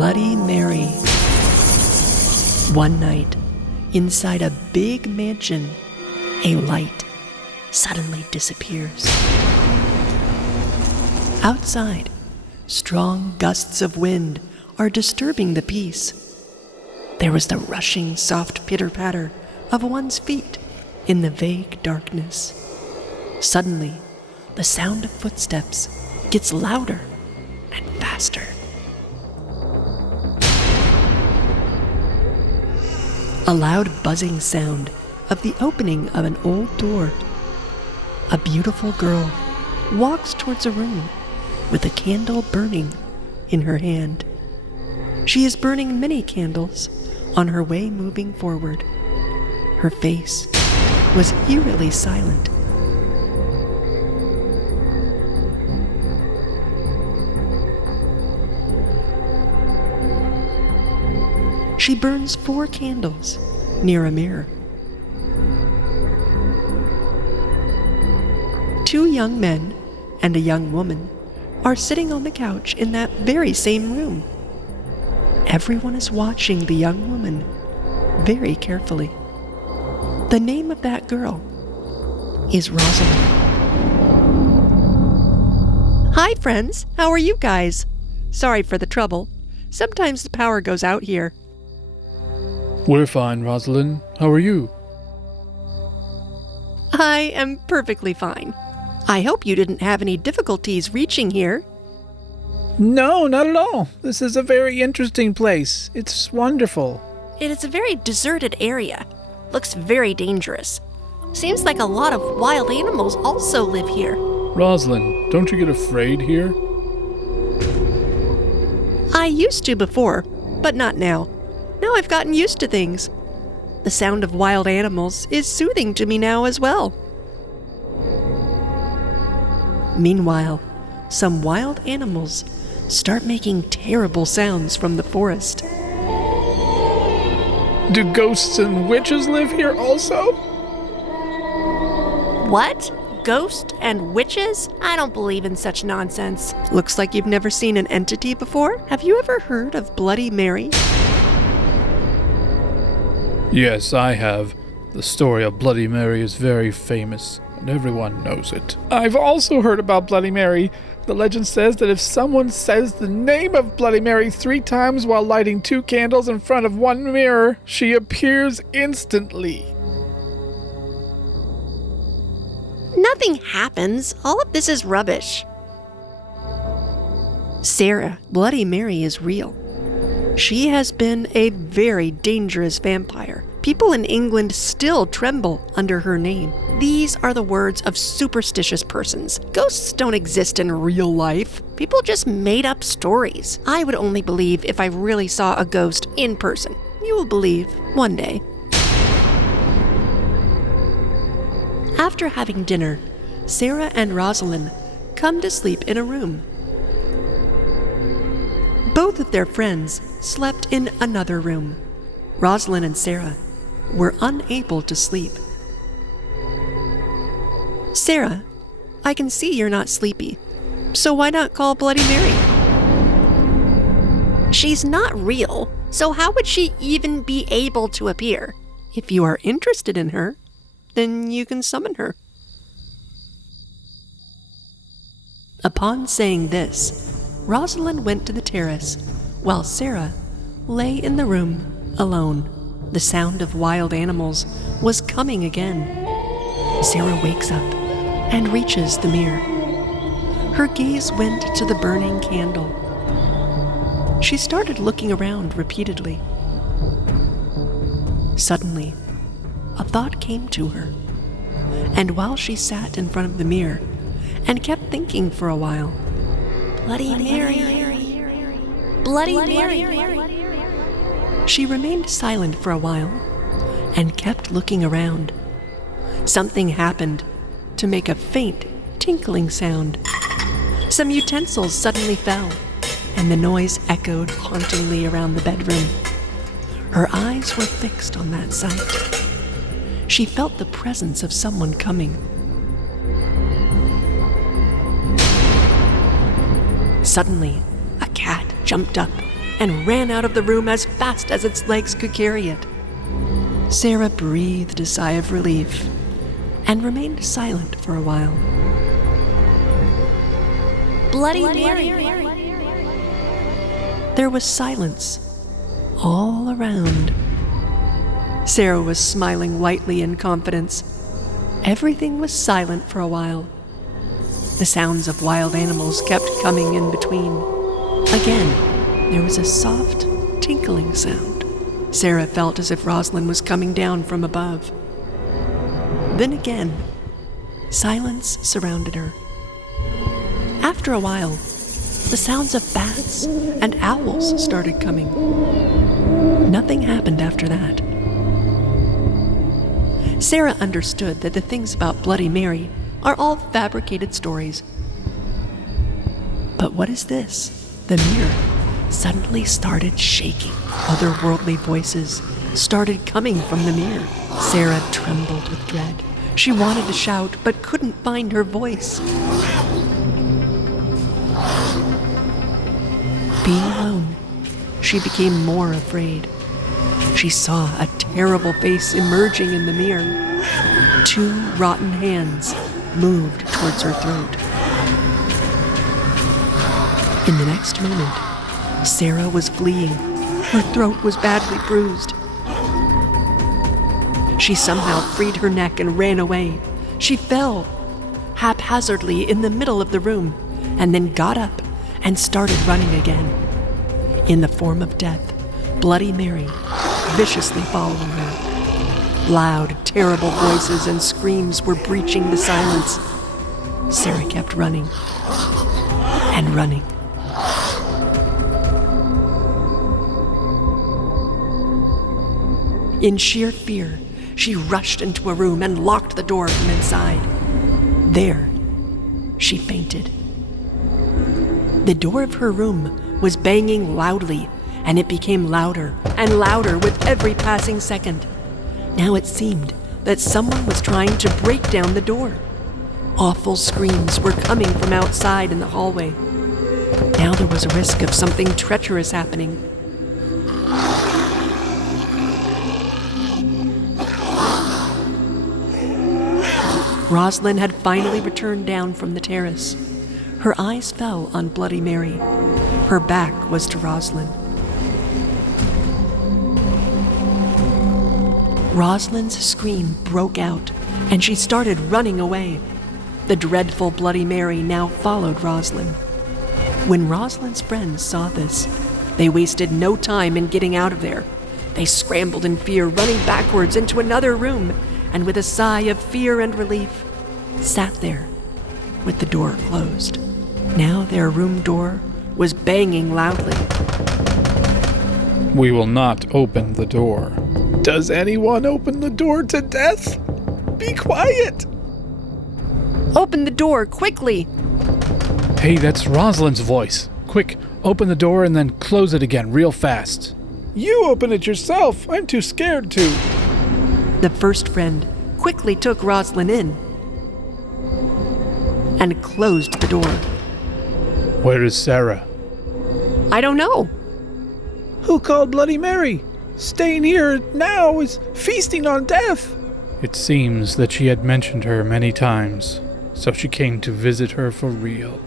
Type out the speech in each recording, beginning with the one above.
Bloody Mary. One night, inside a big mansion, a light suddenly disappears. Outside, strong gusts of wind are disturbing the peace. There was the rushing, soft pitter-patter of one's feet in the vague darkness. Suddenly, the sound of footsteps gets louder and faster. A loud buzzing sound of the opening of an old door. A beautiful girl walks towards a room with a candle burning in her hand. She is burning many candles on her way moving forward. Her face was eerily silent. She burns 4 candles near a mirror. 2 young men and a young woman are sitting on the couch in that very same room. Everyone is watching the young woman very carefully. The name of that girl is Rosalind. Hi friends, how are you guys? Sorry for the trouble. Sometimes the power goes out here. We're fine, Rosalind. How are you? I am perfectly fine. I hope you didn't have any difficulties reaching here. No, not at all. This is a very interesting place. It's wonderful. It is a very deserted area. Looks very dangerous. Seems like a lot of wild animals also live here. Rosalind, don't you get afraid here? I used to before, but not now. Now I've gotten used to things. The sound of wild animals is soothing to me now as well. Meanwhile, some wild animals start making terrible sounds from the forest. Do ghosts and witches live here also? What? Ghosts and witches? I don't believe in such nonsense. Looks like you've never seen an entity before. Have you ever heard of Bloody Mary? Yes, I have. The story of Bloody Mary is very famous, and everyone knows it. I've also heard about Bloody Mary. The legend says that if someone says the name of Bloody Mary 3 times while lighting 2 candles in front of one mirror, she appears instantly. Nothing happens. All of this is rubbish. Sarah, Bloody Mary is real. She has been a very dangerous vampire. People in England still tremble under her name. These are the words of superstitious persons. Ghosts don't exist in real life. People just made up stories. I would only believe if I really saw a ghost in person. You will believe one day. After having dinner, Sarah and Rosalind come to sleep in a room. Both of their friends slept in another room. Rosalind and Sarah were unable to sleep. Sarah, I can see you're not sleepy, so why not call Bloody Mary? She's not real, so how would she even be able to appear? If you are interested in her, then you can summon her. Upon saying this, Rosalind went to the terrace, while Sarah lay in the room alone. The sound of wild animals was coming again. Sarah wakes up and reaches the mirror. Her gaze went to the burning candle. She started looking around repeatedly. Suddenly, a thought came to her, and while she sat in front of the mirror and kept thinking for a while, Bloody Mary, Bloody Mary. She remained silent for a while and kept looking around. Something happened to make a faint tinkling sound. Some utensils suddenly fell, and the noise echoed hauntingly around the bedroom. Her eyes were fixed on that sight. She felt the presence of someone coming. Suddenly, a cat jumped up and ran out of the room as fast as its legs could carry it. Sarah breathed a sigh of relief and remained silent for a while. Bloody Mary. There was silence all around. Sarah was smiling lightly in confidence. Everything was silent for a while. The sounds of wild animals kept coming in between. Again, there was a soft, tinkling sound. Sarah felt as if Rosalind was coming down from above. Then again, silence surrounded her. After a while, the sounds of bats and owls started coming. Nothing happened after that. Sarah understood that the things about Bloody Mary are all fabricated stories. But what is this? The mirror suddenly started shaking. Otherworldly voices started coming from the mirror. Sarah trembled with dread. She wanted to shout, but couldn't find her voice. Being alone, she became more afraid. She saw a terrible face emerging in the mirror. 2 rotten hands moved towards her throat. In the next moment, Sarah was fleeing. Her throat was badly bruised. She somehow freed her neck and ran away. She fell haphazardly in the middle of the room and then got up and started running again. In the form of death, Bloody Mary viciously following her. Loud, terrible voices and screams were breaching the silence. Sarah kept running and running. In sheer fear, she rushed into a room and locked the door from inside. There, she fainted. The door of her room was banging loudly, and it became louder and louder with every passing second. Now it seemed that someone was trying to break down the door. Awful screams were coming from outside in the hallway. Now there was a risk of something treacherous happening. Rosalind had finally returned down from the terrace. Her eyes fell on Bloody Mary. Her back was to Rosalind. Rosalind's scream broke out, and she started running away. The dreadful Bloody Mary now followed Rosalind. When Rosalind's friends saw this, they wasted no time in getting out of there. They scrambled in fear, running backwards into another room, and with a sigh of fear and relief, sat there with the door closed. Now their room door was banging loudly. We will not open the door. Does anyone open the door to death? Be quiet! Open the door, quickly! Hey, that's Rosalind's voice. Quick, open the door and then close it again real fast. You open it yourself. I'm too scared to. The first friend quickly took Rosalind in and closed the door. Where is Sarah? I don't know. Who called Bloody Mary? Staying here now is feasting on death. It seems that she had mentioned her many times, so she came to visit her for real.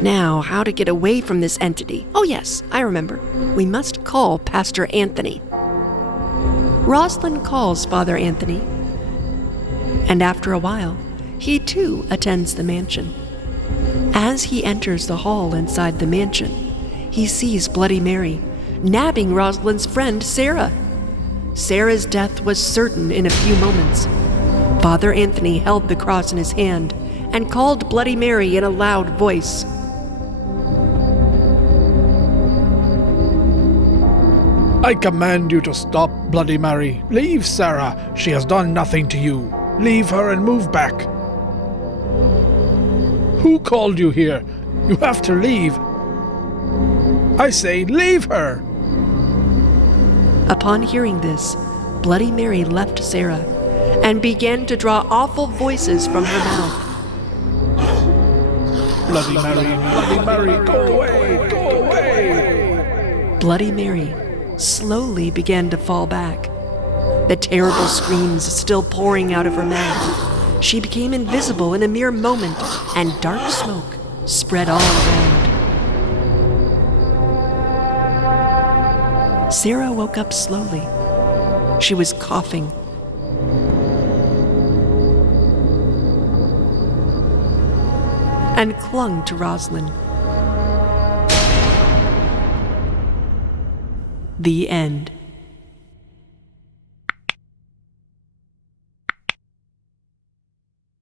Now, how to get away from this entity? Oh yes, I remember. We must call Pastor Anthony. Rosalind calls Father Anthony, and after a while, he too attends the mansion. As he enters the hall inside the mansion, he sees Bloody Mary nabbing Rosalind's friend, Sarah. Sarah's death was certain in a few moments. Father Anthony held the cross in his hand and called Bloody Mary in a loud voice. I command you to stop, Bloody Mary. Leave Sarah. She has done nothing to you. Leave her and move back. Who called you here? You have to leave. I say, leave her. Upon hearing this, Bloody Mary left Sarah and began to draw awful voices from her mouth. Bloody Mary, go away, go away. Bloody Mary slowly began to fall back, the terrible screams still pouring out of her mouth. She became invisible in a mere moment, and dark smoke spread all around. Sarah woke up slowly. She was coughing. And clung to Rosalind. The end.